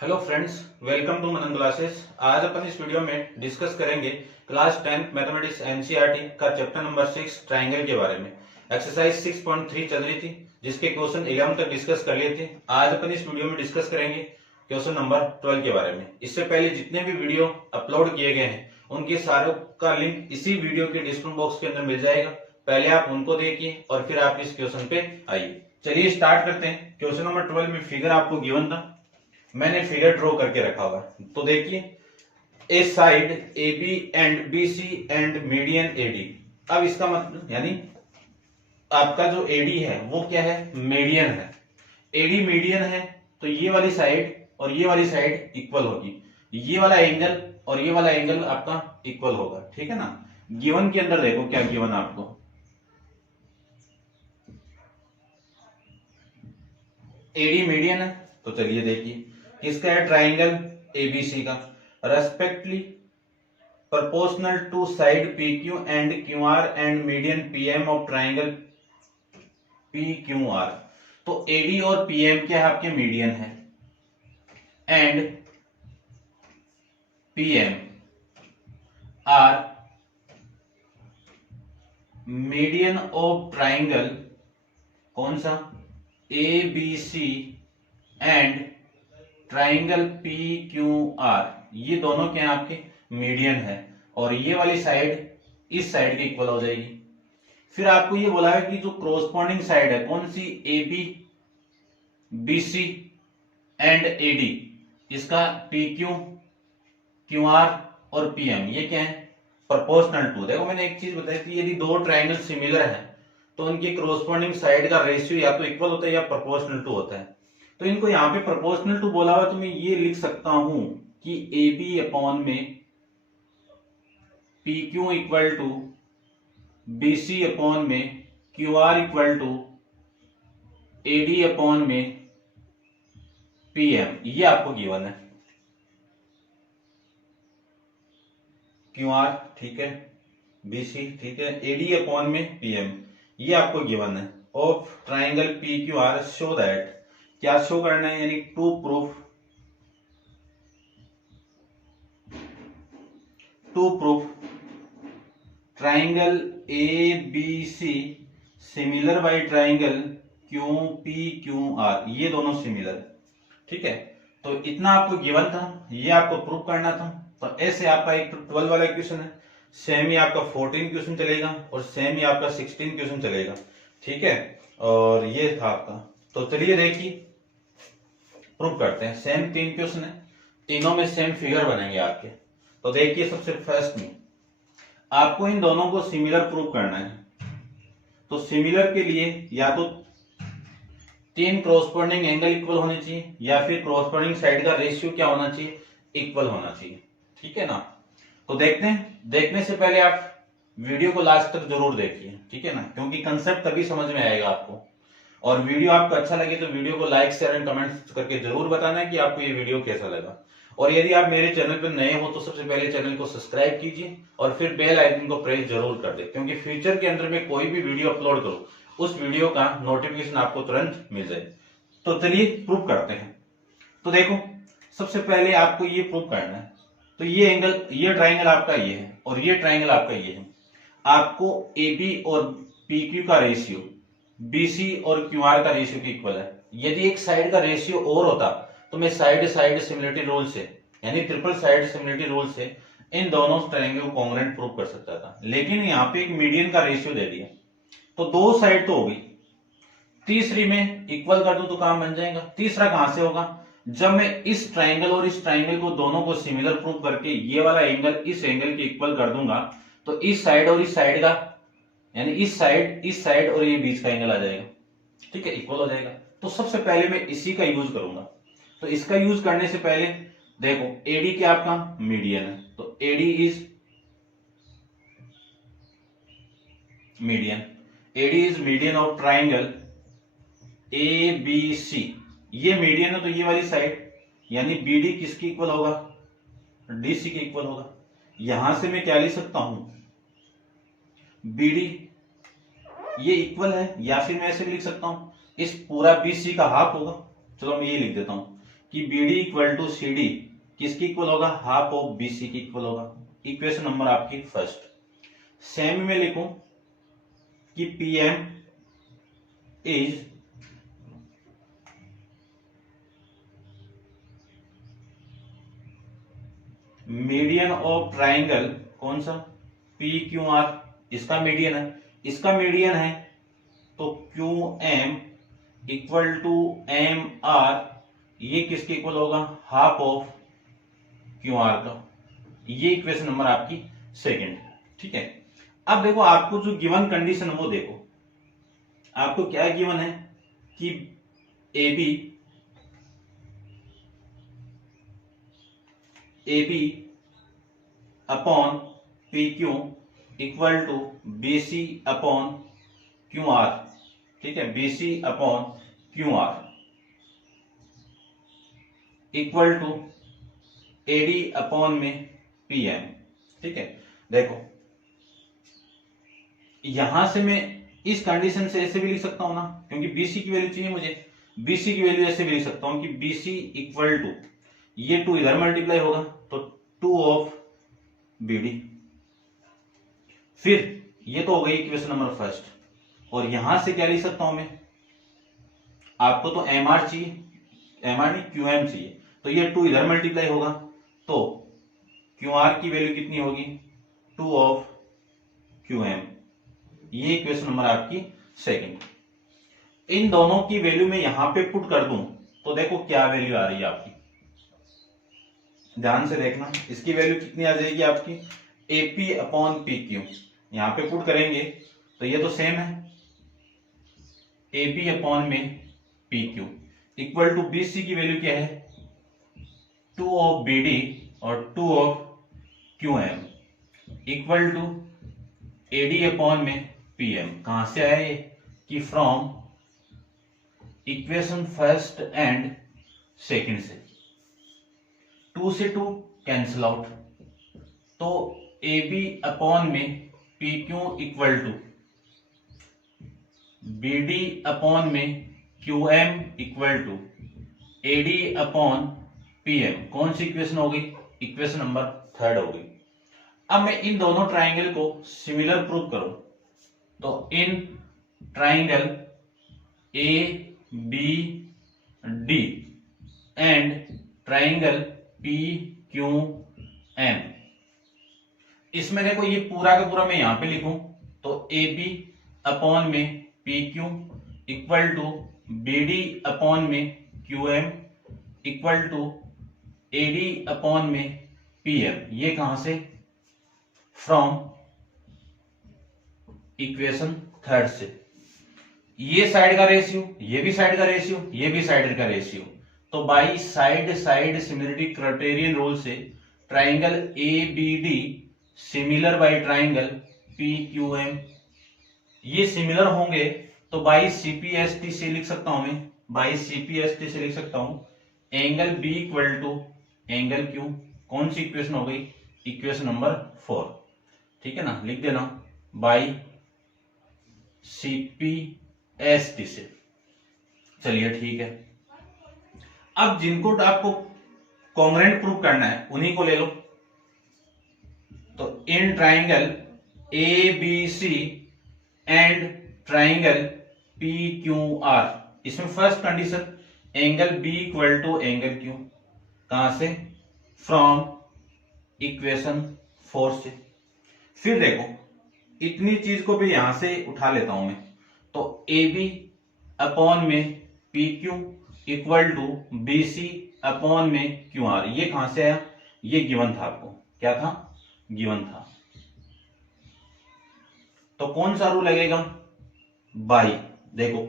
Hello friends, welcome to Manan classes. आज अपन इस वीडियो में डिस्कस करेंगे क्लास 10th मैथमेटिक्स एनसीईआरटी का चैप्टर नंबर 6 ट्राइंगल के बारे में। एक्सरसाइज 6.3 चल रही थी जिसके क्वेश्चन 11 तक डिस्कस कर लिए थे। आज अपन इस वीडियो में डिस्कस करेंगे क्वेश्चन नंबर 12 के बारे में। इससे पहले जितने भी वीडियो अपलोड किए गए हैं उनके सारों का लिंक इसी वीडियो के डिस्क्रिप्शन बॉक्स के अंदर मिल जाएगा। पहले आप उनको देखिए और फिर आप इस क्वेश्चन पे आइए। चलिए स्टार्ट करते हैं। क्वेश्चन नंबर 12 में फिगर आपको गिवन था, मैंने फिगर ड्रॉ करके रखा हुआ है। तो देखिए, A side A B and B C and median AD. अब इसका मतलब यानी आपका जो एडी है वो क्या है, मीडियन है। एडी मीडियन है तो ये वाली साइड और ये वाली साइड इक्वल होगी, ये वाला एंगल और ये वाला एंगल आपका इक्वल होगा, ठीक है ना। गिवन के अंदर देखो क्या गिवन आपको, एडी मीडियन है। तो चलिए देखिए किसका है, ट्राइंगल एबीसी का, respectively proportional to side PQ and QR and median PM of triangle PQR। तो AD और PM क्या है, आपके मीडियन है, and PM are median of triangle कौन सा, ABC एंड ट्राइंगल PQR। ये दोनों क्या है, आपके मीडियन है और ये वाली साइड इस साइड के इक्वल हो जाएगी। फिर आपको ये बोला है कि जो क्रोस्पॉन्डिंग साइड है कौन सी, AB BC एंड AD, इसका PQ QR और PM ये क्या है, प्रोपोर्शनल टू। देखो मैंने एक चीज बताई थी, यदि दो ट्राइंगल सिमिलर है तो उनकी क्रोस्पॉन्डिंग साइड का रेशियो या तो इक्वल होता है या प्रोपोर्शनल टू होता है। तो इनको यहाँ पे प्रोपोर्शनल टू बोला हुआ तो मैं ये लिख सकता हूं कि AB अपॉन में PQ equal to BC upon में QR equal to AD upon में PM। ये आपको गिवन है, QR ठीक है, BC ठीक है, AD अपॉन में PM, ये आपको गिवन है। Of triangle PQR show that, क्या शो करना है, यानी to proof triangle ABC similar by triangle QPQR, ये दोनों सिमिलर, ठीक है। तो इतना आपको गिवन था, ये आपको प्रूफ करना था। तो ऐसे आपका एक 12 वाला क्वेश्चन है, सेम ही आपका 14 क्वेश्चन चलेगा और सेम ही आपका 16 क्वेश्चन चलेगा, ठीक है। और ये था आपका। तो चलिए देखिए प्रूफ करते हैं। सेम 3 क्वेश्चन है, तीनों में सेम फिगर बनेंगे आपके। तो देखिए सबसे फर्स्ट में आपको इन दोनों को सिमिलर प्रूफ करना है। तो सिमिलर के लिए या तो 3 क्रॉसपोंडिंग एंगल इक्वल होने चाहिए या फिर क्रॉसपोंडिंग साइड का रेशियो क्या होना चाहिए, इक्वल होना चाहिए, ठीक है ना। तो देखते हैं, देखने से पहले आप वीडियो को लास्ट तक जरूर देखिए, ठीक है ना, क्योंकि कंसेप्ट तभी समझ में आएगा आपको। और वीडियो आपको अच्छा लगे तो वीडियो को लाइक शेयर एंड कमेंट करके जरूर बताना कि आपको ये वीडियो कैसा लगा। और यदि आप मेरे चैनल पर नए हो तो सबसे पहले चैनल को सब्सक्राइब कीजिए और फिर बेल आइकन को प्रेस जरूर कर दे, क्योंकि फ्यूचर के अंदर में कोई भी वीडियो अपलोड करो उस वीडियो का नोटिफिकेशन आपको तुरंत मिल जाए। तो चलिए प्रूफ करते हैं। तो देखो सबसे पहले आपको ये प्रूफ करना है। तो ये एंगल, ये ट्राइंगल आपका ये है और ये ट्राइंगल आपका ये है। आपको AB और PQ का रेशियो BC और QR का रेशियो की इक्वल है। यदि एक साइड का रेशियो और होता तो मैं साइड साइड सिमिलरिटी रूल से यानी ट्रिपल साइड सिमिलरिटी रूल से इन दोनों ट्राइंगल को कॉन्ग्रुएंट प्रूफ कर सकता था, लेकिन यहाँ पे एक मीडियन का रेशियो दे दिया तो दो साइड तो हो गई, तीसरी में इक्वल कर दूं तो काम बन जाएगा। तीसरा कहां से होगा, जब मैं इस ट्राइंगल और इस ट्राइंगल को दोनों को सिमिलर प्रूफ करके ये वाला एंगल इस एंगल के इक्वल कर दूंगा तो इस साइड और इस साइड का यानी इस साइड और ये बीच का एंगल आ जाएगा, ठीक है, इक्वल हो जाएगा। तो सबसे पहले मैं इसी का यूज करूंगा। तो इसका यूज करने से पहले देखो AD क्या आपका मीडियन है, तो AD is median of triangle ABC। ये मीडियन है तो ये वाली साइड यानी BD किसकी इक्वल होगा, DC के इक्वल होगा। यहां से मैं क्या लिख सकता हूं, BD ये इक्वल है, या फिर मैं ऐसे भी लिख सकता हूं इस पूरा BC का हाफ होगा। चलो मैं ये लिख देता हूं कि BD इक्वल टू CD किसकी इक्वल होगा, हाफ ऑफ BC की इक्वल होगा। इक्वेशन नंबर आपकी फर्स्ट। सेम में लिखूं कि PM is median of triangle, कौन सा, PQR, इसका मीडियन है, इसका मीडियन है, तो QM इक्वल टू MR, ये किसके इक्वल होगा, हाफ ऑफ QR का। ये इक्वेशन नंबर आपकी सेकंड। ठीक है, अब देखो आपको जो गिवन कंडीशन वो देखो, आपको क्या गिवन है कि AB upon PQ equal to BC upon QR। ठीक है, BC upon QR equal to AD upon में PM। ठीक है, देखो यहां से मैं इस कंडीशन से ऐसे भी लिख सकता हूं ना, क्योंकि BC की वैल्यू चाहिए मुझे, BC की वैल्यू ऐसे भी लिख सकता हूं कि BC इक्वल टू, ये 2 इधर मल्टीप्लाई होगा तो 2 ऑफ BD। फिर ये तो हो गई इक्वेशन नंबर फर्स्ट, और यहां से क्या लिख सकता हूं मैं, आपको तो MR चाहिए, MR नहीं QM चाहिए, तो ये 2 इधर मल्टीप्लाई होगा तो QR की वैल्यू कितनी होगी, 2 ऑफ QM। ये इक्वेशन नंबर आपकी सेकंड। इन दोनों की वैल्यू में यहां पे पुट कर दूं तो देखो क्या वैल्यू आ रही है आपकी, ध्यान से देखना, इसकी वैल्यू कितनी आ जाएगी आपकी, AP अपॉन PQ। यहां पे पुट करेंगे तो ये तो सेम है, AP अपॉन में PQ इक्वल टू BC की वैल्यू क्या है, 2 ऑफ BD और 2 of QM equal to AD upon में PM। कहां से आया ये, कि from equation first and second से, 2 से 2 कैंसिल आउट, तो AB अपॉन में PQ equal to BD upon में QM equal to AD upon PM। कौन सी इक्वेशन हो गई, इक्वेशन नंबर थर्ड हो गई। अब मैं इन दोनों ट्राइंगल को सिमिलर प्रूव करूं तो in triangle ABD and triangle PQM, इसमें देखो ये पूरा का पूरा मैं यहां पे लिखूं तो AB अपॉन में PQ equal to BD upon में QM equal to AD upon में PM। ये कहां से, फ्रॉम इक्वेशन थर्ड से। ये साइड का रेशियो, ये भी साइड का रेशियो, ये भी साइड का रेशियो, तो by side side similarity criterion rule से triangle ABD similar by triangle PQM, ये सिमिलर होंगे तो बाई CPST से लिख सकता हूं मैं, बाई CPST से लिख सकता हूं angle B equal to angle Q। कौन सी इक्वेशन हो गई, इक्वेशन नंबर 4। ठीक है ना, लिख देना बाई CPST से। चलिए ठीक है, अब जिनको आपको कॉन्ग्रुएंट प्रूव करना है उन्हीं को ले लो। तो in triangle ABC and triangle PQR, इसमें first condition angle B equal to angle Q, कहां से, फ्रॉम इक्वेशन 4 से। फिर देखो इतनी चीज को भी यहां से उठा लेता हूं मैं, तो AB अपॉन में PQ equal to BC upon में QR, ये कहां से आया, ये गिवन था, आपको क्या था, गिवन था। तो कौन सा रूल लगेगा, बाई, देखो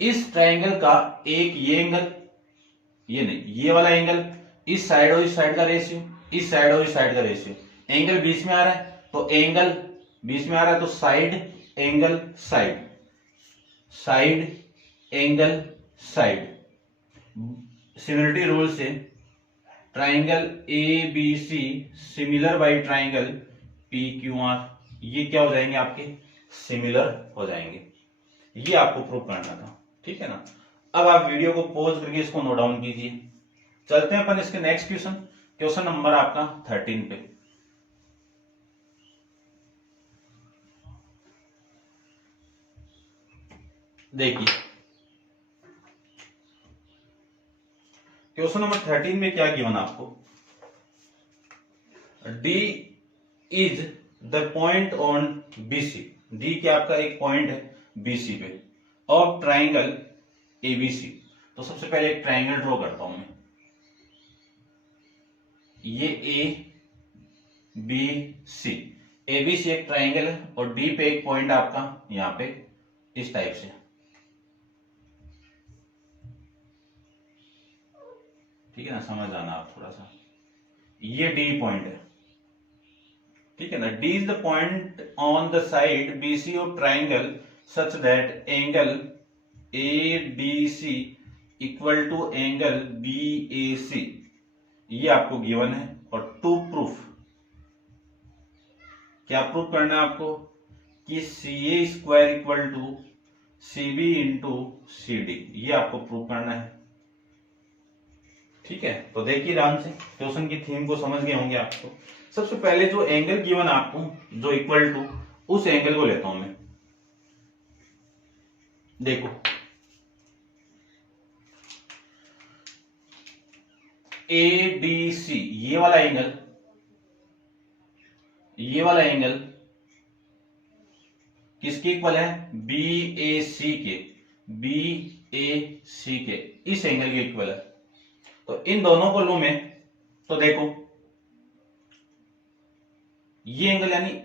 इस ट्राइंगल का एक ये एंगल, ये नहीं, ये वाला एंगल, इस साइड और इस साइड का रेशियो, इस साइड और इस साइड का रेशियो, एंगल बीच में आ रहा है तो एंगल बीच में आ रहा है तो side angle side, side angle side. Similarity rule से triangle ABC similar by triangle PQR, ये क्या हो जाएंगे आपके, सिमिलर हो जाएंगे। ये आपको प्रूव करना था। ठीक है ना, अब आप वीडियो को पॉज करके इसको नोट डाउन कीजिए। चलते हैं अपन इसके नेक्स्ट क्वेश्चन, क्वेश्चन नंबर आपका 13 पे। देखिए क्वेश्चन नंबर 13 में क्या गिवन आपको, D is the point on BC, D क्या आपका एक पॉइंट है बीसी पे, ऑफ ट्राइंगल एबीसी। तो सबसे पहले एक ट्राइंगल ड्रॉ करता हूं मैं, ये ए बी सी, एबीसी एक ट्राइंगल है और डी पे एक पॉइंट आपका यहां पे इस टाइप से, ठीक है ना, समझ आना आप थोड़ा सा, ये डी पॉइंट है, ठीक है ना। D is the point on the side BC of triangle such that angle A D C equal to angle B A C, ये आपको गिवन है। और टू प्रूफ, क्या प्रूफ करना है आपको, कि C A square equal to C B into C D, ये आपको प्रूफ करना है, ठीक है। तो देखिए ध्यान से, क्वेश्चन की थीम को समझ गए होंगे आपको। सबसे पहले जो एंगल गिवन आपको, जो इक्वल टू, उस एंगल को लेता हूं मैं। देखो ए डी सी, ये वाला एंगल, ये वाला एंगल किसके इक्वल है, बी ए सी के, बी ए सी के, इस एंगल के इक्वल है। तो इन दोनों को लूं मैं, तो देखो ये एंगल यानी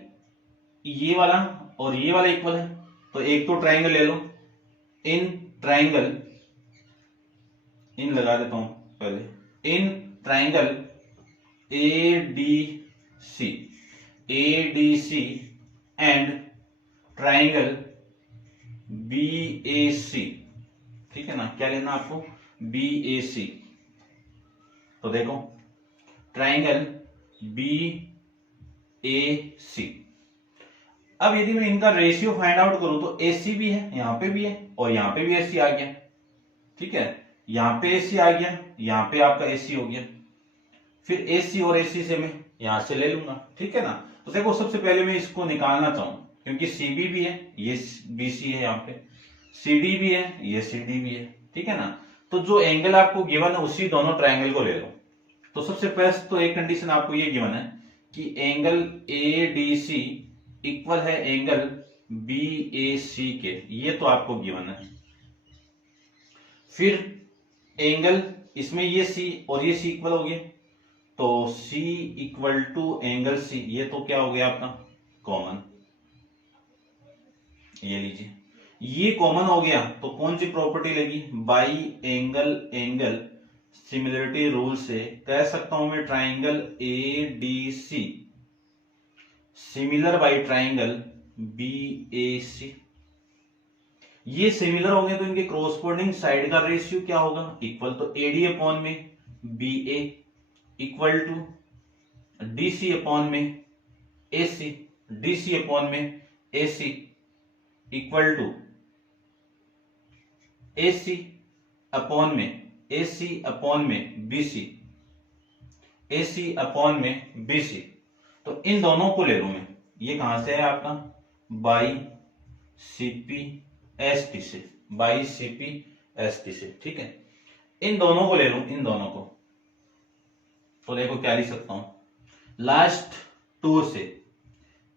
ये वाला और ये वाला इक्वल है, तो एक तो ट्राइंगल ले लो, इन ट्राइंगल, इन लगा देता हूं पहले, इन triangle A D C, A D C and triangle B A C, ठीक है ना, क्या लेना आपको, बी ए सी। तो देखो ट्राइंगल बी ए सी, अब यदि मैं इनका रेशियो फाइंड आउट करूं तो एसी भी है, यहां पे भी है और यहां पे भी एसी आ गया, ठीक है, यहां पे एसी आ गया, यहां पे आपका एसी हो गया, फिर एसी और एसी से मैं यहां से ले लूंगा, ठीक है ना। तो देखो सबसे पहले मैं इसको निकालना चाहूं, क्योंकि सीबी भी है, ये बीसी है, यहाँ पे सीडी भी है, ये सीडी भी है, ठीक है ना। तो जो एंगल आपको गिवन है उसी दोनों ट्राइंगल को ले लो। तो सबसे पहले तो एक कंडीशन आपको ये गिवन है कि angle A D C equal है एंगल बी ए सी के, ये तो आपको गिवन है। फिर एंगल इसमें ये सी और ये सी इक्वल हो गए, तो सी इक्वल टू एंगल सी, ये तो क्या हो गया आपका कॉमन, ये लीजिए, ये कॉमन हो गया। तो कौन सी प्रॉपर्टी लगी, by angle angle similarity rule से कह सकता हूं मैं triangle A D C similar by triangle B A C, ये सिमिलर होंगे तो इनके क्रॉसपोर्डिंग साइड का रेशियो क्या होगा, इक्वल, तो एडी अपॉन में B A equal to DC upon में एसी, डीसी अपॉन में AC equal to AC upon में एसी अपॉन में बीसी, एसी अपॉन में बीसी। तो इन दोनों को ले लूं मैं, ये कहां से है आपका, बाई सीपी एस टी से, बाई सीपी एस टी से, ठीक है। इन दोनों को ले लूं, इन दोनों को, तो देखो क्या लिख सकता हूं लास्ट टू से,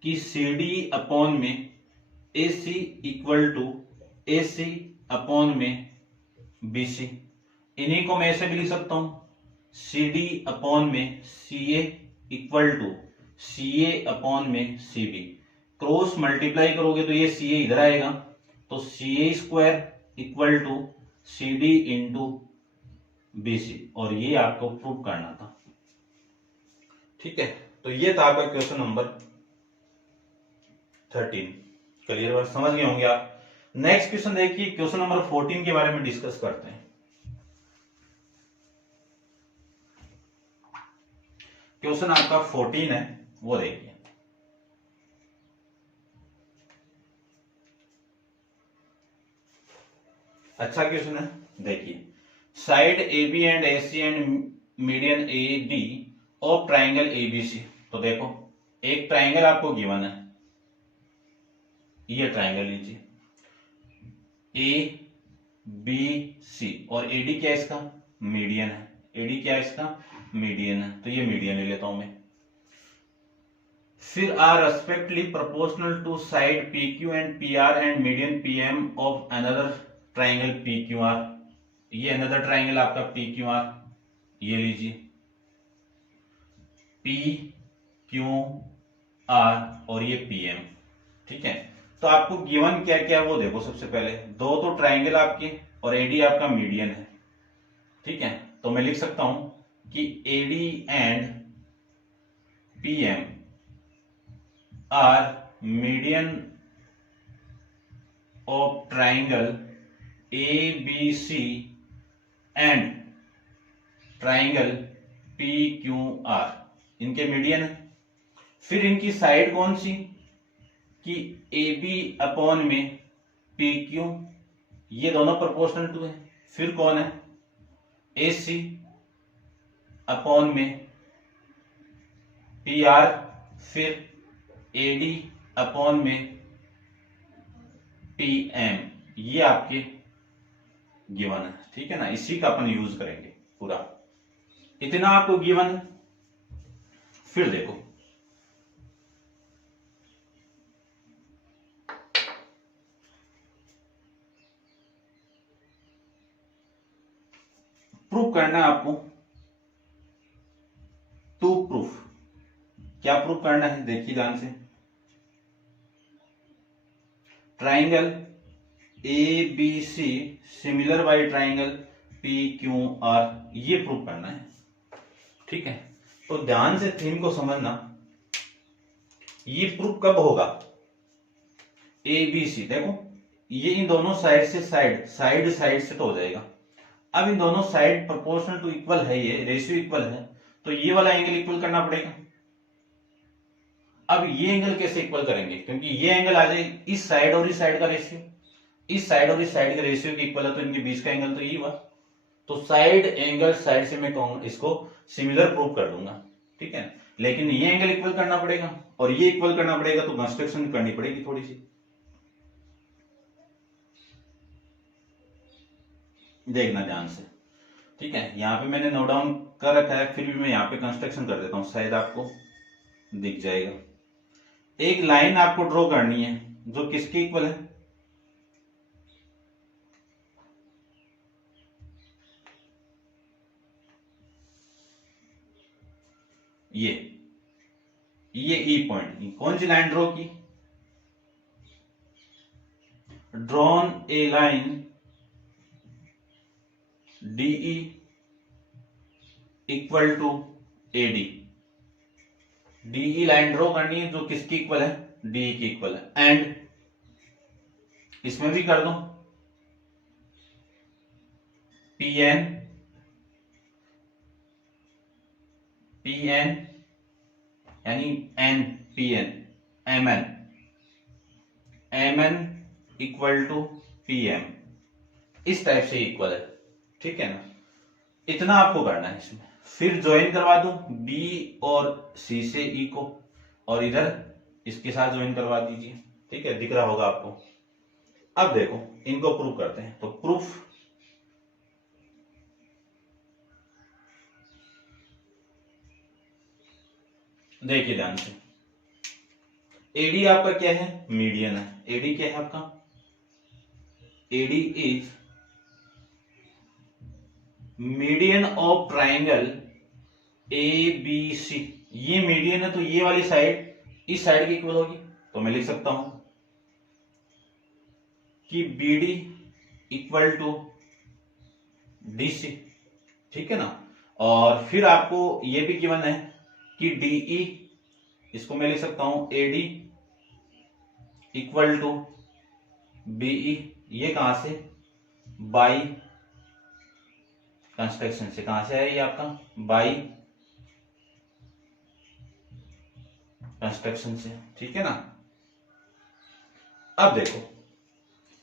कि सी डी अपॉन में A C equal to A C upon में बी सी, इन्हीं को मैं ऐसे भी लिख सकता हूं सी डी अपॉन में C A equal to C A upon में सी बी, क्रॉस मल्टीप्लाई करोगे तो ये सी ए इधर आएगा, तो C A square equal to C D into B C, और ये आपको प्रूव करना था, ठीक है। तो ये था आपका क्वेश्चन नंबर 13, क्लियर बात, समझ गए होंगे आप। नेक्स्ट क्वेश्चन देखिए, क्वेश्चन नंबर 14 के बारे में डिस्कस करते हैं। क्वेश्चन आपका 14 है, वो देखिए, अच्छा क्वेश्चन है, देखिए side A B and A C and median A D of triangle A B C. तो देखो एक ट्राइंगल आपको गिवन है, ये ट्राइंगल लीजिए ए बी सी, और एडी क्या है इसका, मीडियन है। एडी क्या है इसका, मीडियन है, तो ये मीडियन ले लेता हूं मैं। फिर are respectively proportional to side P Q and P R and median P M of another triangle P Q R. ये अनदर ट्राइंगल आपका पी क्यू आर, ये लीजिए पी क्यू आर और ये पी एम। ठीक है, तो आपको गिवन क्या क्या वो देखो। सबसे पहले दो तो ट्राइंगल आपके और एडी आपका मीडियन है। ठीक है, तो मैं लिख सकता हूं कि AD and PM are median of triangle A B C and triangle P Q R, इनके मीडियन है। फिर इनकी साइड कौन सी, कि ए बी अपॉन में पी क्यू, ये दोनों प्रोपोर्शनल टू है। फिर कौन है, ए सी अपॉन में पी आर, फिर ए डी अपॉन में पी एम, ये आपके गिवन है। ठीक है ना, इसी का अपन यूज करेंगे पूरा, इतना आपको गिवन है। फिर देखो प्रूफ करना है आपको, टू प्रूफ। क्या प्रूफ करना है, देखिए ध्यान से। Triangle A B C similar by triangle P Q R, ये प्रूफ करना है। ठीक है, तो ध्यान से थीम को समझना। ये प्रूफ कब होगा, ए बी सी, देखो ये इन दोनों साइड से साइड साइड साइड से तो हो जाएगा। अब इन दोनों साइड प्रोपोर्शनल टू इक्वल है, ये रेशियो इक्वल है, तो ये वाला एंगल इक्वल करना पड़ेगा। अब ये एंगल कैसे इक्वल करेंगे, क्योंकि ये एंगल आ जाए इस साइड और इस साइड का रेशियो, इस साइड और इस साइड के रेशियो के इक्वल है, तो इनके बीच का एंगल तो ये हुआ। तो साइड एंगल साइड से मैं कहूंगा इसको सिमिलर प्रूव कर दूंगा। ठीक है, लेकिन ये एंगल इक्वल करना पड़ेगा और ये इक्वल करना पड़ेगा, तो कंस्ट्रक्शन करनी पड़ेगी थोड़ी सी। देखना ध्यान से। ठीक है, यहां पे मैंने नोट डाउन कर रखा है, फिर भी मैं यहां पे कंस्ट्रक्शन कर देता हूं, शायद आपको दिख जाएगा। एक लाइन आपको ड्रॉ करनी है जो किसके इक्वल है, ये ई पॉइंट। कौन सी लाइन ड्रॉ की, drawn a line DE equal to AD. DE line draw करनी है जो किसकी इक्वल है, डीई की इक्वल है। एंड इसमें भी कर दो पीएन, पीएन यानी N PN, MN, MN equal to PM, इस टाइप से इक्वल है। ठीक है ना, इतना आपको करना है इसमें। फिर ज्वाइन करवा दो बी और सी से ई को, और इधर इसके साथ ज्वाइन करवा दीजिए। ठीक है, दिख रहा होगा आपको। अब देखो इनको प्रूफ करते हैं। तो प्रूफ, देखिए ध्यान से। एडी आपका क्या है, मीडियन है। एडी क्या है आपका, AD is median of triangle A B C. ये मीडियन है, तो ये वाली साइड इस साइड की इक्वल होगी, तो मैं लिख सकता हूं कि B D equal to D C. ठीक है ना, और फिर आपको ये भी गिवन है कि डीई, इसको मैं लिख सकता हूं एडी इक्वल टू बीई। ये कहां से, बाई कंस्ट्रक्शन से। कहां से आया ये आपका, बाई कंस्ट्रक्शन से। ठीक है ना, अब देखो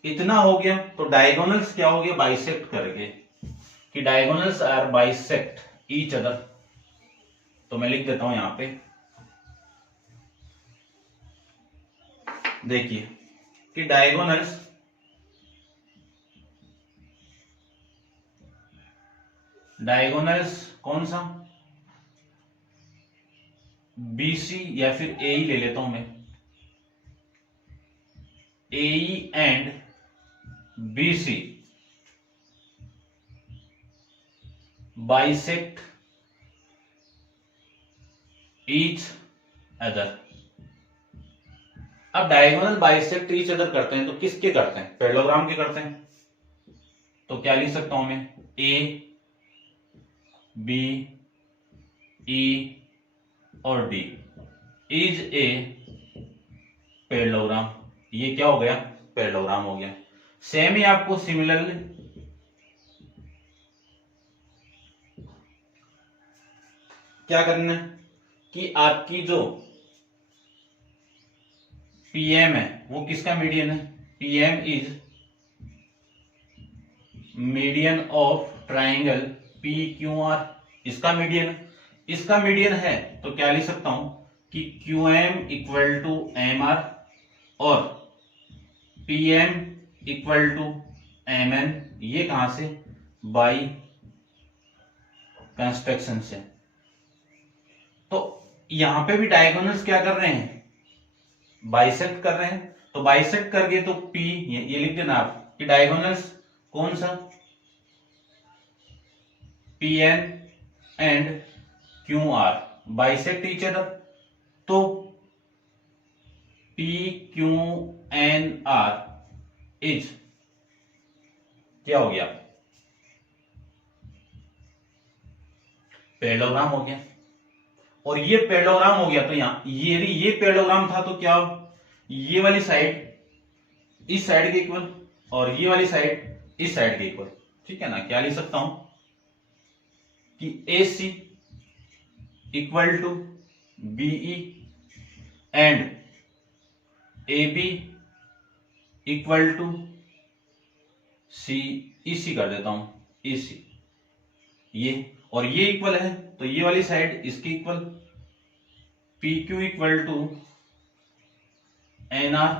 इतना हो गया। तो डायगोनल्स क्या हो गया, बाइसेक्ट करके, कि diagonals are bisect each other. तो मैं लिख देता हूं यहां पे, देखिए कि डायगोनल्स कौन सा, BC या फिर AE ले लेता हूं मैं, AE and BC bisect each other. अब डायगोनल बाइसेक्ट ईच अदर करते हैं तो किसके करते हैं, पैरेललोग्राम के करते हैं। तो क्या लिख सकता हूं मैं, A B E और D इज ए पैरेललोग्राम। ये क्या हो गया, पैरेललोग्राम हो गया। सेम ही आपको सिमिलरली क्या करना है कि आपकी जो PM है वो किसका मीडियन है, PM is median of triangle PQR, इसका मीडियन है। इसका मीडियन है तो क्या लिख सकता हूं कि QM इक्वल टू MR और PM इक्वल टू MN। ये कहां से, बाई कंस्ट्रक्शन से। तो यहां पे भी डायगोनल्स क्या कर रहे हैं, बाइसेक्ट कर रहे हैं। तो बाइसेक्ट करके तो P ये लिख देना आप कि डायगोनल्स कौन सा, PN and QR bisect each other. तो PQNR इज क्या हो गया, पैरेललोग्राम हो गया। और ये पैरेललोग्राम हो गया तो यहां ये पैरेललोग्राम था तो क्या, ये वाली साइड इस साइड के इक्वल और ये वाली साइड इस साइड के इक्वल, ठीक है ना। क्या लिख सकता हूं कि AC equal to BE and AB equal to EC कर देता हूं, EC ये, और ये इक्वल है तो ये वाली साइड इसकी equal, PQ equal to NR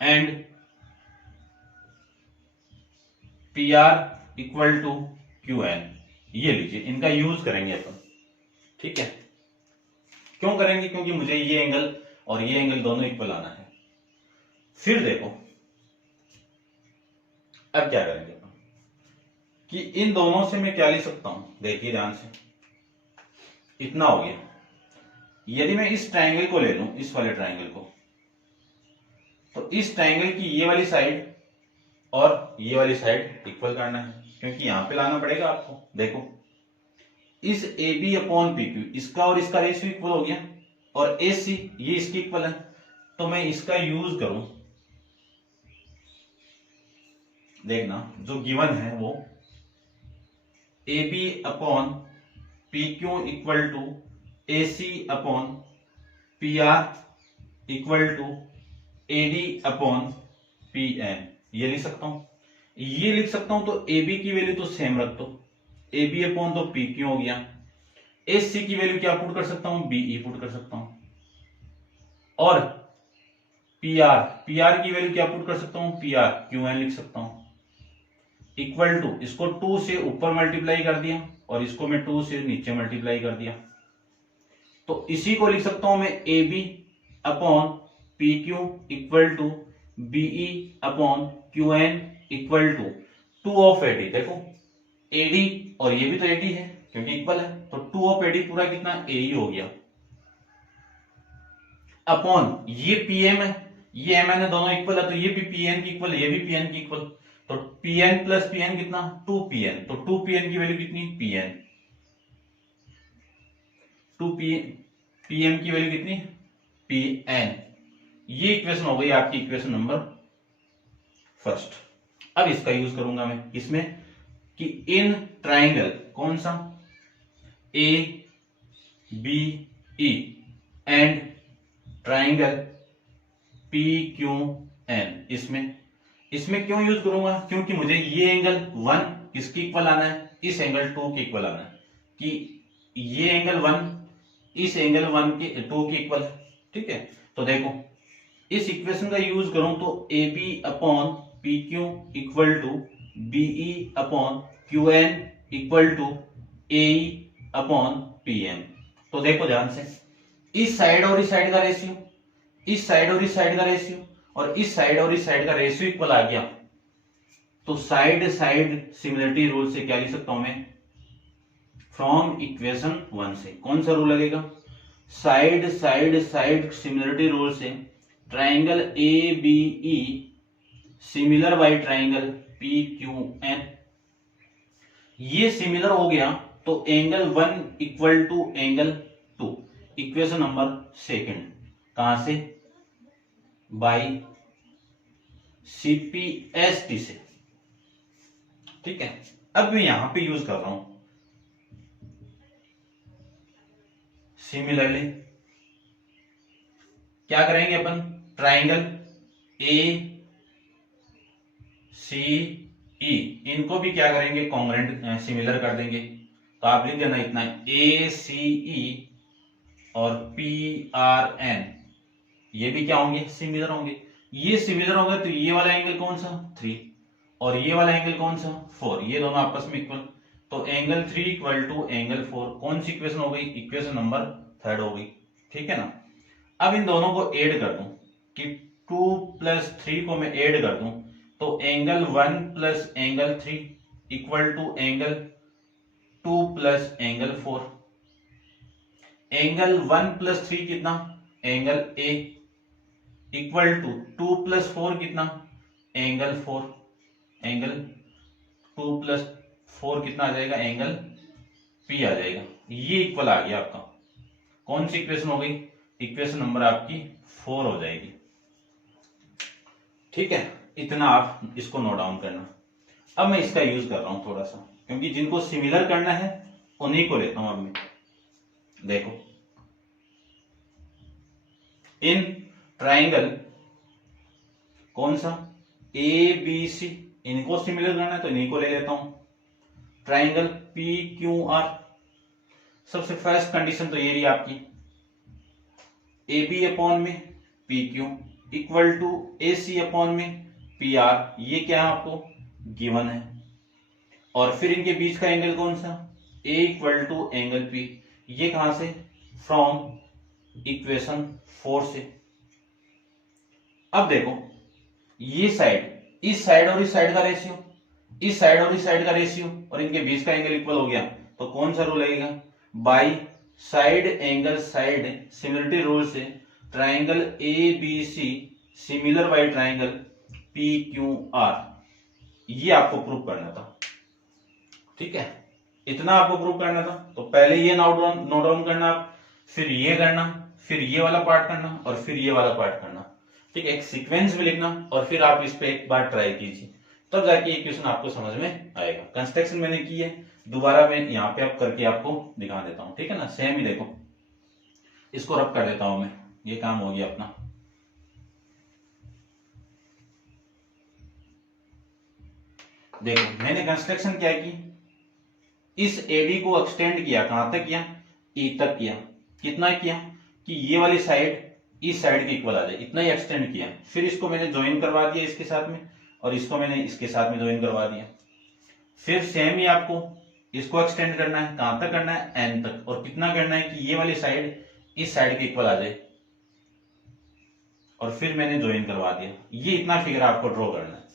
and PR equal to QN। ये लीजिए, इनका यूज करेंगे अपन, ठीक है। क्यों करेंगे, क्योंकि मुझे ये एंगल और ये एंगल दोनों इक्वल आना है। फिर देखो अब क्या करेंगे अपन, कि इन दोनों से मैं क्या लिख सकता हूं, देखिए ध्यान से, इतना हो गया। यदि मैं इस ट्रायंगल को ले लूं, इस वाले ट्रायंगल को, तो इस ट्रायंगल की ये वाली साइड और ये वाली साइड इक्वल करना है, क्योंकि यहां पे लाना पड़ेगा आपको। देखो इस AB अपॉन PQ, इसका और इसका रेशियो इक्वल हो गया, और AC ये इसकी इक्वल है। तो मैं इसका यूज करूं, देखना जो गिवन है वो AB upon PQ equal to AC upon PR equal to AD upon PM। ये लिख सकता हूं, ये लिख सकता हूं। तो AB की वैल्यू तो सेम रख दो, AB अपॉन तो PQ हो गया। AC की वैल्यू क्या पुट कर सकता हूं, BE पुट कर सकता हूं। और PR की वैल्यू क्या पुट कर सकता हूं, PR QN लिख सकता हूं। इक्वल टू, इसको 2 से ऊपर मल्टीप्लाई कर दिया और इसको मैं 2 से नीचे मल्टीप्लाई कर दिया। तो इसी को लिख सकता हूं मैं AB upon PQ equal to BE upon QN equal to 2 of AD। देखो AD और ये भी तो AD है क्योंकि इक्वल है, तो 2 ऑफ AD पूरा कितना, AE हो गया, अपॉन ये PM है, ये MN है, दोनों इक्वल है, तो ये भी PN की इक्वल, ये भी PN की इक्वल। तो PN प्लस PN कितना, 2PN। तो 2PN की वैल्यू कितनी, PN। 2PM की वैल्यू कितनी, PN। ये इक्वेशन हो गई आपकी इक्वेशन नंबर फर्स्ट। अब इसका यूज करूंगा मैं इसमें, कि इन ट्राइंगल कौन सा, ABE एंड ट्राइंगल PQN, इसमें इसमें क्यों यूज करूंगा, क्योंकि मुझे ये एंगल 1 किसकी इक्वल आना है, इस एंगल 2 की इक्वल आना है, कि ये एंगल 1 इस एंगल 1 की 2 की इक्वल है। ठीक है, तो देखो इस इक्वेशन का यूज करूं तो A B upon P Q equal to BE upon Q N equal to A upon P N. तो देखो ध्यान से, इस साइड और इस साइड का रेशियो, इस साइड और इस साइड का रेशियो और इस साइड और इस साइड का रेशियो इक्वल आ गया, तो साइड साइड सिमिलरिटी रूल से क्या लिख सकता हूं मैं, फ्रॉम इक्वेशन 1 से कौन सा रूल लगेगा, side side side similarity rule से triangle A B E similar by triangle P Q N, ये सिमिलर हो गया तो angle 1 equal to angle 2, equation number second, कहां से, बाय सीपीएसटी से। ठीक है, अब मैं यहां पे यूज कर रहा हूं सिमिलरली, क्या करेंगे अपन, ट्राइंगल ए सी ई इनको भी क्या करेंगे, कॉन्ग्रेंट सिमिलर कर देंगे। तो आप लिख देना इतना, ए सी ई और पी आर एन, ये भी क्या होंगे, सिमिलर होंगे। ये सिमिलर होंगे तो ये वाला एंगल कौन सा, 3, और ये वाला एंगल कौन सा, 4, ये दोनों आपस में इक्वल, तो एंगल 3 इक्वल टू एंगल 4, कौन सी इक्वेशन हो गई, इक्वेशन नंबर 3 हो गई। ठीक है ना, अब इन दोनों को ऐड कर दूं कि 2 प्लस 3 को मैं ऐड कर दूं तो angle 1 plus angle 3 equal to angle 2 plus angle 4, angle 1 plus 3 कितना, angle A equal to 2 plus 4 कितना, एंगल 4, एंगल 2 प्लस 4 कितना आ जाएगा, एंगल पी आ जाएगा। ये इक्वल आ गया आपका, कौन सी इक्वेशन हो गई, इक्वेशन नंबर आपकी 4 हो जाएगी। ठीक है, इतना आप इसको नोट डाउन करना। अब मैं इसका यूज कर रहा हूं थोड़ा सा, क्योंकि जिनको सिमिलर करना है उन्हीं को लेता हूं अब मैं। देखो इन ट्राइंगल कौन सा, ए बी सी, इनको सिमिलर करना है तो इन्हीं को ले लेता हूं। ट्राइंगल पी क्यू आर, सबसे फर्स्ट कंडीशन तो ये रही आपकी, ए बी अपॉन में P Q equal to A C upon में पी आर, ये क्या है आपको गिवन है, और फिर इनके बीच का एंगल कौन सा, ए इक्वल टू एंगल पी, ये कहां से, फ्रॉम इक्वेशन 4 से। अब देखो ये साइड, इस साइड और इस साइड का रेशियो, इस साइड और इस साइड का रेशियो और इनके बीच का एंगल इक्वल हो गया, तो कौन सा रूल लगेगा, by side angle side similarity rule से triangle A B C similar by triangle P Q R, ये आपको प्रूव करना था। ठीक है, इतना आपको प्रूव करना था, तो पहले ये नोट डाउन करना आप, फिर ये करना, फिर ये वाला पार्ट करना और फिर ये वाला पार्ट करना। ठीक है, एक सीक्वेंस में लिखना और फिर आप इस पे एक बार ट्राई कीजिए, तब जाके ये क्वेश्चन आपको समझ में आएगा। कंस्ट्रक्शन मैंने की है, दोबारा मैं यहाँ पे आप करके आपको दिखा देता हूँ। ठीक है ना, सेम ही देखो, इसको रब कर देता हूं मैं, ये काम हो गया अपना। देखो मैंने कंस्ट्रक्शन क्या की, इस एडी को एक्सटेंड किया, कहां तक किया, ई तक किया, कितना किया कि ये वाली साइड इस साइड के इक्वल आ जाए, इतना ही एक्सटेंड किया। फिर इसको मैंने ज्वाइन करवा दिया इसके साथ में, और इसको मैंने इसके साथ में ज्वाइन करवा दिया। फिर सेम ही आपको इसको एक्सटेंड करना है, कहां तक करना है, एन तक, और कितना करना है कि ये वाली साइड इस साइड के इक्वल आ जाए, और फिर मैंने ज्वाइन करवा दिया। ये इतना फिगर आपको ड्रॉ करना है।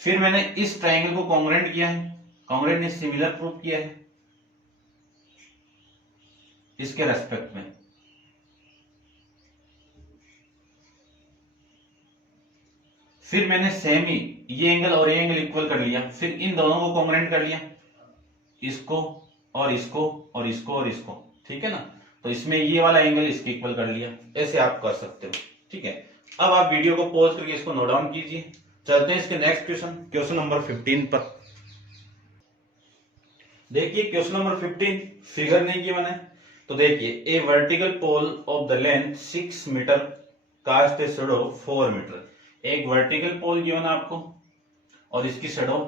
फिर मैंने इस ट्राइंगल को कॉन्ग्रेंट किया है, कॉन्ग्रेंट ने सिमिलर प्रूव किया है इसके रेस्पेक्ट में। फिर मैंने सेम ही ये एंगल और ये एंगल इक्वल कर लिया, फिर इन दोनों को कॉन्ग्रेंट कर लिया, इसको और इसको और इसको और इसको। ठीक है ना, तो इसमें ये वाला एंगल इसके इक्वल कर लिया, ऐसे आप कर सकते हो। ठीक है, अब आप वीडियो को पॉज करके इसको नोट डाउन कीजिए। चलते हैं इसके नेक्स्ट क्वेश्चन, क्वेश्चन नंबर 15 पर। देखिए क्वेश्चन नंबर 15 फिगर नहीं गिवन है, तो देखिए a vertical pole of the length 6 metre cast a shadow 4 metre. एक वर्टिकल पोल गिवन आपको और इसकी शैडो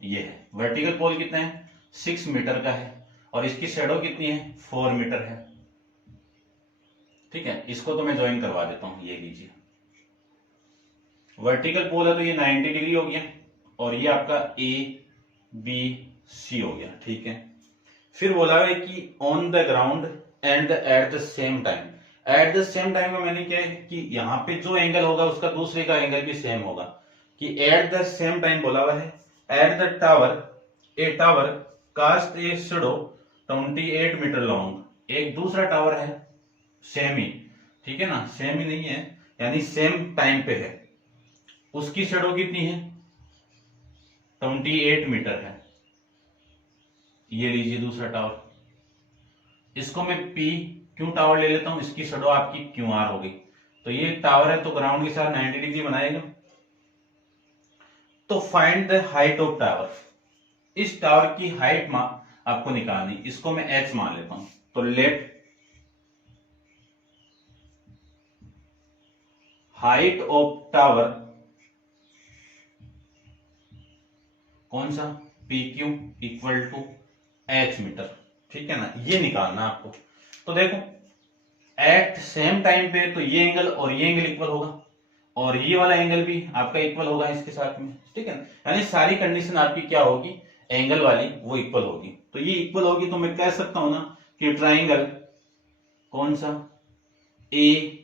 ये है। वर्टिकल पोल कितना है 6 मीटर का है और इसकी शैडो कितनी है 4 मीटर है। ठीक है, इसको तो मैं ज्वाइन करवा देता हूं, ये लीजिए। वर्टिकल पोल है तो ये 90 डिग्री हो गया और ये आपका ABC हो गया। ठीक है, फिर बोला है कि on the ground and at the same time. At the same time में मैंने क्या है कि यहाँ पे जो एंगल होगा उसका दूसरे का एंगल भी सेम होगा, कि एट द सेम टाइम बोला हुआ है। At the tower a tower cast a shadow 28 metre long. एक दूसरा टावर है सेम ही, ठीक है ना, सेम ही नहीं है यानी सेम टाइम पे है, उसकी शैडो कितनी है 28 मीटर है। ये लीजिए दूसरा टावर, इसको मैं पी क्यू टावर ले लेता हूं, इसकी शैडो आपकी क्यू आर होगी। तो ये टावर है तो ग्राउंड के साथ 90 डिग्री बनाएगा। तो find the height of tower. इस टावर की हाइट आपको निकालनी, इसको मैं एच मान लेता हूं। तो लेट हाइट ऑफ टावर कौन सा P Q equal to H metre. ठीक है ना, ये निकालना आपको। तो देखो एट सेम टाइम पे तो ये एंगल और ये एंगल इक्वल होगा और ये वाला एंगल भी आपका इक्वल होगा इसके साथ में। ठीक है ना, यानी सारी कंडीशन आपकी क्या होगी एंगल वाली वो इक्वल होगी। तो ये इक्वल होगी तो मैं कह सकता हूं ना कि ट्राइंगल कौन सा A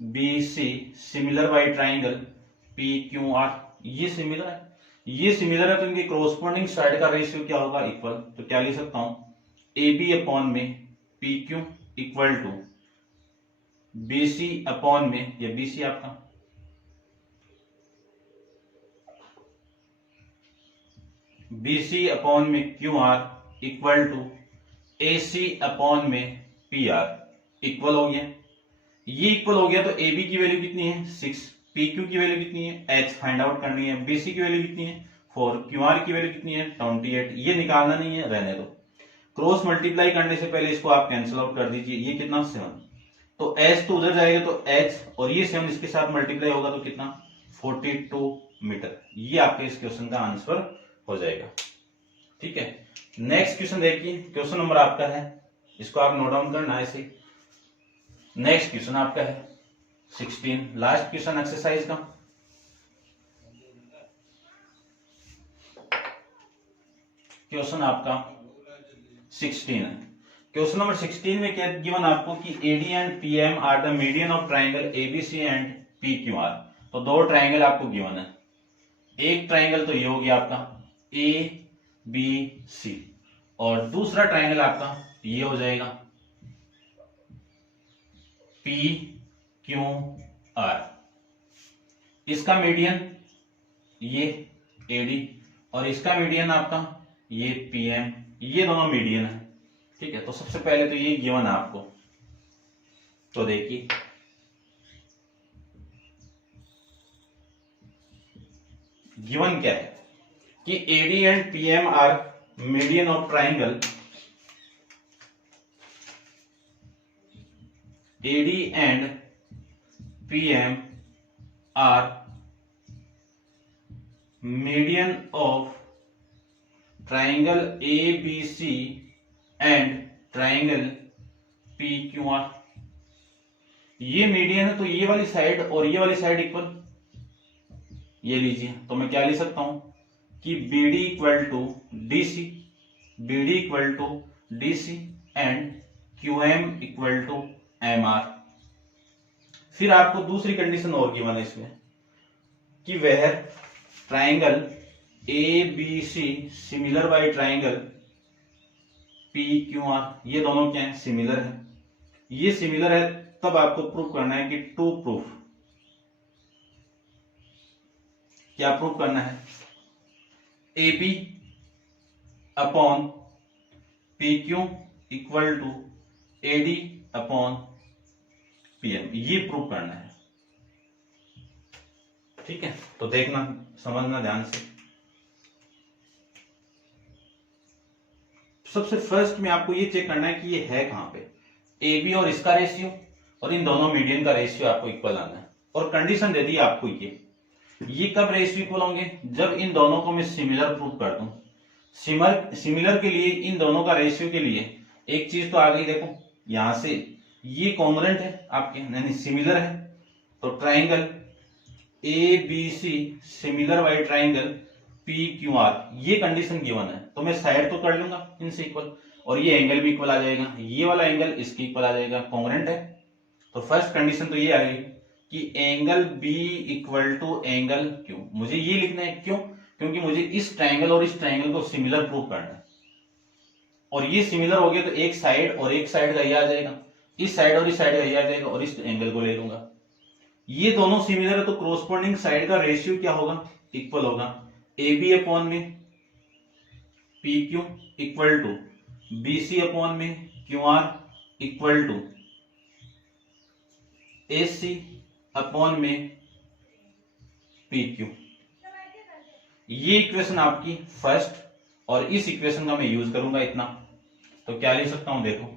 B C similar by triangle P Q R, ये सिमिलर है। ये सिमिलर है तो इनकी कोरोस्पोंडिंग साइड का रेशियो क्या होगा इक्वल। तो क्या लिख सकता हूं ए बी अपॉन में P Q equal to B C upon में, या बी सी आपका बी सी अपॉन में Q R equal to A C upon में पी आर इक्वल हो गया। ये इक्वल हो गया तो ए बी की वैल्यू कितनी है 6, पी क्यू की वैल्यू कितनी है एच फाइंड आउट करनी है, बी सी की वैल्यू कितनी है 4, क्यू आर की वैल्यू कितनी है 28। ये निकालना नहीं है, रहने दो। क्रॉस मल्टीप्लाई करने से पहले इसको आप कैंसिल आउट कर दीजिए। ये कितना 7, तो एच तो उधर जाएगा तो एच और ये 7 इसके साथ मल्टीप्लाई होगा तो कितना 42 मीटर। ये आपके इस क्वेश्चन का आंसर हो जाएगा। ठीक है, नेक्स्ट क्वेश्चन देखिए, क्वेश्चन नंबर आपका है, इसको आप नोट डाउन करना है ऐसे। नेक्स्ट क्वेश्चन आपका है 16, लास्ट क्वेश्चन एक्सरसाइज का। क्वेश्चन आपका 16 है। क्वेश्चन नंबर 16 में क्या गिवन आपको कि AD and PM are the median of triangle ABC and PQR. तो दो ट्राइंगल आपको गिवन है, एक ट्राइंगल तो ये हो गया आपका ए बी सी और दूसरा ट्राइंगल आपका ये हो जाएगा पी क्यू आर। इसका मीडियन ये एडी और इसका मीडियन आपका ये पीएम, ये दोनों मीडियन है। ठीक है, तो सबसे पहले तो ये गिवन है आपको। तो देखिए गिवन क्या है कि AD and PM are median of triangle, AD and PM are median of triangle A B C and triangle P Q R. ये मीडियन है तो ये वाली साइड और ये वाली साइड इक्वल, ये लीजिए। तो मैं क्या लिख सकता हूं कि B D equal to D C, B D equal to D C and Q M equal to M R. फिर आपको दूसरी कंडीशन और गिवन है इसमें कि वह triangle A B C similar by triangle P Q R, ये दोनों क्या है सिमिलर है। ये सिमिलर है तब आपको प्रूफ करना है कि टू प्रूफ, क्या प्रूफ करना है A B upon P Q equal to A D upon PM, ये प्रूफ करना है। ठीक है, तो देखना समझना ध्यान से। सबसे फर्स्ट में आपको ये चेक करना है कि ये है कहां पे, ए बी और इसका रेशियो और इन दोनों मीडियन का रेशियो आपको इक्वल आना है। और कंडीशन दे दी आपको ये ये कब रेशियो इक्वल होंगे? जब इन दोनों को मैं सिमिलर प्रूव कर दूं। सिमिलर के लिए इन दोनों का रेशियो के लिए एक चीज तो आ गई, देखो यहां से ये कॉन्ग्रुएंट है आपके, यानी सिमिलर है। तो triangle A B C similar by triangle P Q R, ये कंडीशन गिवन है, तो मैं साइड तो कर लूंगा इनसे इक्वल, और ये एंगल भी इक्वल आ जाएगा, ये वाला एंगल इसके इक्वल आ जाएगा, कॉन्ग्रुएंट है। तो फर्स्ट कंडीशन तो ये आ गई कि angle B equal to angle Q. मुझे ये लिखना है, क्यों? क्योंकि मुझे इस ट्राइंगल और इस ट्राइंगल को सिमिलर प्रूव करना है, और ये सिमिलर हो गया तो एक साइड और एक साइड का ये आ जाएगा, इस साइड और इस साइड का ये आ जाएगा, और इस एंगल को ले लूंगा। ये दोनों सिमिलर है तो कोरोस्पोंडिंग साइड का रेशियो क्या होगा? इक्वल होगा ए बी अपॉन में P Q equal to B C upon में Q R equal to A C upon में पी क्यू। ये इक्वेशन आपकी फर्स्ट, और इस इक्वेशन का मैं यूज करूंगा इतना। तो क्या लिख सकता हूं, देखो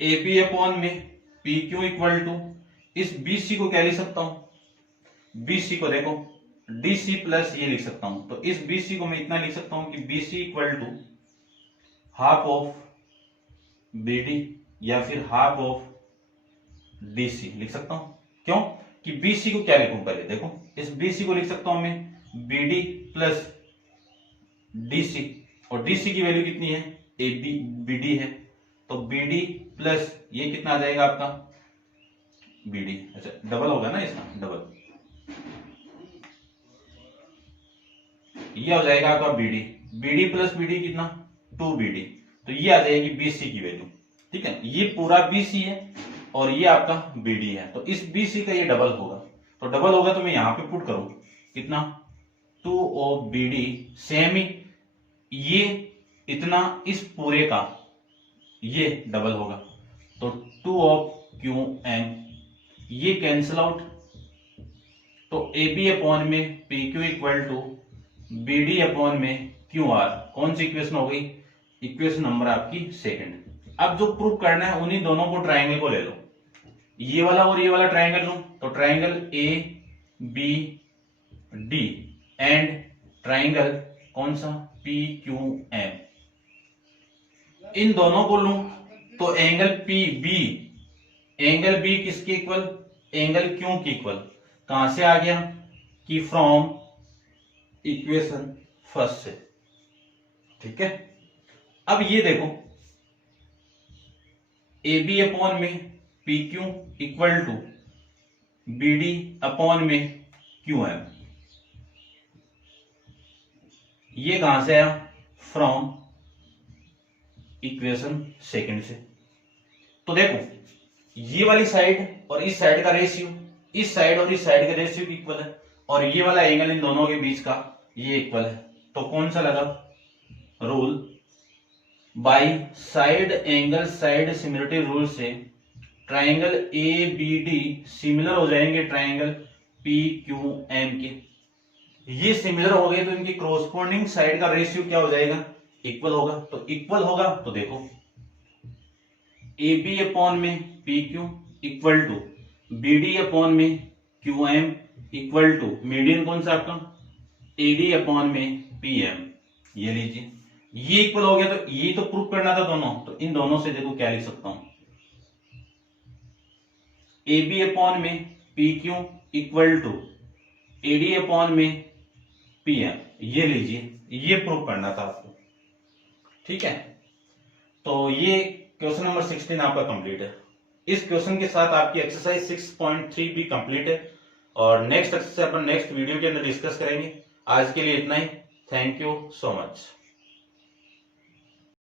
ए बी अपॉन में पी क्यू इक्वल टू, इस बी सी को क्या लिख सकता हूं? बी सी को देखो डी सी प्लस ये लिख सकता हूं। तो इस बी सी को मैं इतना लिख सकता हूं कि B C equal to half of B D या फिर हाफ ऑफ डी सी लिख सकता हूं। क्यों? कि बी सी को क्या लिखूं पहले, देखो इस बी सी को लिख सकता हूं मैं B D plus D C, और डी सी की वैल्यू कितनी है? ए बी बी डी है, तो बी डी प्लस ये कितना आ जाएगा आपका? B D. अच्छा डबल होगा ना इसका, डबल ये हो जाएगा आपका B D plus B D कितना? 2BD। तो ये आ जाएगी BC की वैल्यू, ठीक है। ये पूरा BC है और ये आपका BD है, तो इस BC का ये डबल होगा। तो डबल होगा तो मैं यहां पे पुट करूं कितना? 2 of BD, सेम ही ये इतना इस पूरे का ये डबल होगा, तो 2 of QM, ये कैंसिल आउट। तो AB अपॉन में PQ equal to BD upon में QR। कौन सी इक्वेशन हो गई? इक्वेशन नंबर आपकी सेकंड। अब जो प्रूफ करना है उन्हीं दोनों को ट्राइंगल को ले लो, ये वाला और ये वाला ट्राइंगल लो, तो ट्राइंगल ABD एंड ट्राइंगल कौन सा? PQM, इन दोनों को लूं तो एंगल PB, एंगल B किसके इक्वल? एंगल Q के इक्वल। कहां से आ गया? कि फ्रॉम इक्वेशन फर्स्ट से, ठीक है। अब ये देखो AB अपॉन में PQ equal to BD upon में QM, ये कहां से आया? फ्रॉम इक्वेशन सेकंड से। तो देखो ये वाली साइड और इस साइड का रेशियो इस साइड और इस साइड के रेशियो की इक्वल है, और ये वाला एंगल इन दोनों के बीच का ये इक्वल है। तो कौन सा लगा? Rule by side angle side similarity rule से ट्राइंगल ABD सिमिलर हो जाएंगे ट्राइंगल PQM के। ये सिमिलर हो गए तो इनकी कोरोस्पोंडिंग साइड का रेशियो क्या हो जाएगा? इक्वल होगा। तो इक्वल होगा तो देखो AB अपॉन में PQ equal to BD upon में QM इक्वल टू मीडियन कौन सा आपका? AD अपॉन में PM। ये लीजिए ये इक्वल हो गया, तो ये तो प्रूफ करना था दोनों, तो इन दोनों से देखो क्या लिख सकता हूं? AB अपॉन में PQ equal to AD upon में PM। ये लीजिए ये प्रूफ करना था आपको, ठीक है। तो ये क्वेश्चन नंबर 16 आपका कंप्लीट है। इस क्वेश्चन के साथ आपकी एक्सरसाइज 6.3 भी कंप्लीट है, और नेक्स्ट एक्सरसाइज अपन नेक्स्ट वीडियो के अंदर डिस्कस करेंगे। आज के लिए इतना ही। Thank you so much.